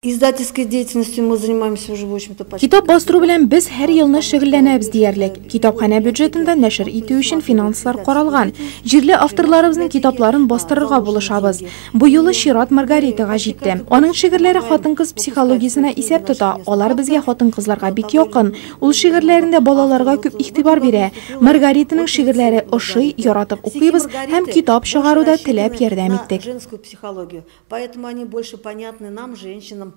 Издательской деятельностью мы занимаемся уже, в общем-то, почти. Kitap bastırу bilen biz her yılını şüghüllenäbis diyerlik. Kitapxana büdjetinde näşr itiw üçün finanslar qaralgan. Jirli avtorlarımızın kitapların bastırırga buluşabız. Bu yılı Şirat Margaritaga jitdi. Onun şiirleri hатын-kız psixologiyasına isep tuta. Olar bizge hатын-kızlarga bik yoqın. Ul şiirlerinde balalarga köp ihtibar bere. Margarita'nın şiirleri ışıy, yaratıp okuybiz hem kitap şıgaruda tilep yerdem etdik. Поэтому они больше понятны нам, женщинам.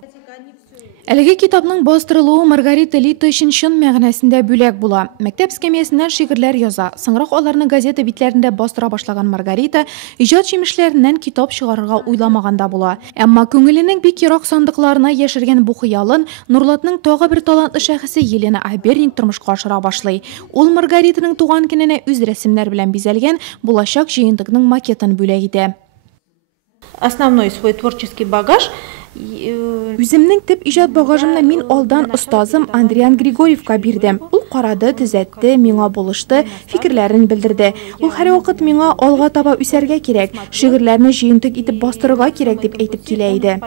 Әлеге kitapның бастырылуы Маргарита Лита өчен чын мәгънәсендә бүләк була. Мәктәп эскәмиясеннән шигырьләр яза. Соңрак аларны газета битләрендә бастыра башлаган Маргарита иҗат җимешләреннән китап чыгарырга уйламаганда була. Әмма күңеленең бик ерак сандыкларына яшергән бу хыялын Нурлатның тагы бер талантлы шәхесе Елена Айберник тормышка ашыра башлый. Ул Маргаританың туган көненә үз рәсемнәр белән бизәлгән булачак җыентыкның макетын бүләк итә. Основной свой творческий багаж. Үземнең төп иҗат багажымны мин алдан остазым Андриан Григорьевка бирдем. Ул карады, төзәтте, миңа булышты, фикерләрен белдерде. Ул һәрвакыт миңа алга таба үсәргә кирәк, шигырьләрне җыентык итеп бастырырга кирәк дип әйтеп килә иде.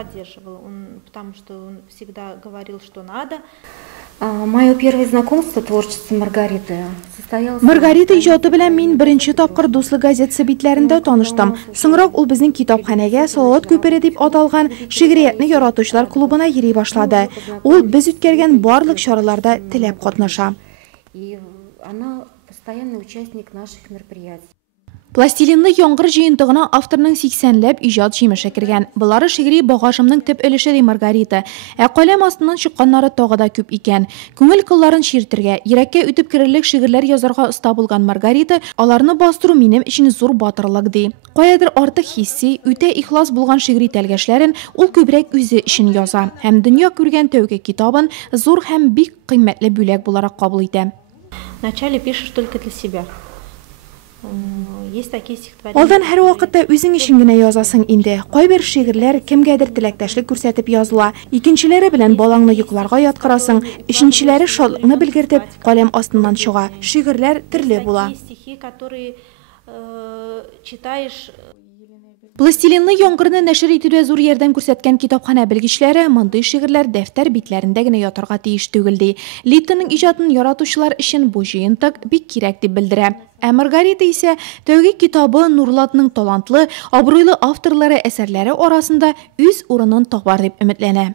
Мое первое знакомство творчеством Маргариты состоялось... Маргарита иҗаты белән мин беренче тапкыр Дуслы газетасы битләрендә таныштым. Соңрак ул безнең китапханәгә Салават күпере дип аталган шигъриятне яратучылар клубына йөри башлады. Ул без үткәргән барлык чараларда теләп катнаша. И она постоянный участник наших мероприятий. Пластилинлы яңгыр җыентыгына авторның 80ләп иҗат җимеше кергән. Булары шигъри багажымның төп өлеше ди Маргарита. Каләм астыннан чыкканнары тагы да күп икән. Күңел кылларын чиртергә, йөрәккә үтеп керерлек шигырьләр язарга оста булган Маргарита аларны бастыру минем өчен зур батырлык ди. Каядыр артык хисси, үтә ихлас булган шигъри тәлгәшләрен ул күбрәк үзе өчен яза һәм дөнья күргән тәүге китабын зур һәм бик кыйммәтле бүләк буларак кабул итә. Вначале пишешь только для себя. Алдан һәр вакытта үзең өчен генә язасың инде. Кайбер шигырьләр кемгәдер теләктәшлек күрсәтеп языла. Икенчеләре белән балаңны йокларга яткырасың. Өченчеләре шатлыкны белгертеп каләм астыннан чыга. Шигырьләр төрле була. Пластилинлы яңгырны нәшер итүдә зур ярдәм күрсәткән китапхана белгечләре мондый шигырьләр дәфтәр битләрендә генә ятарга тиеш түгел ди. Литаның иҗатын яратучылар өчен бу җыентык бик кирәк дип белдерә. Ә Маргарита исә тәүге китабы Нурлатның талантлы, абруйлы авторлары әсәрләре арасында үз урынын табар дип өметләнә.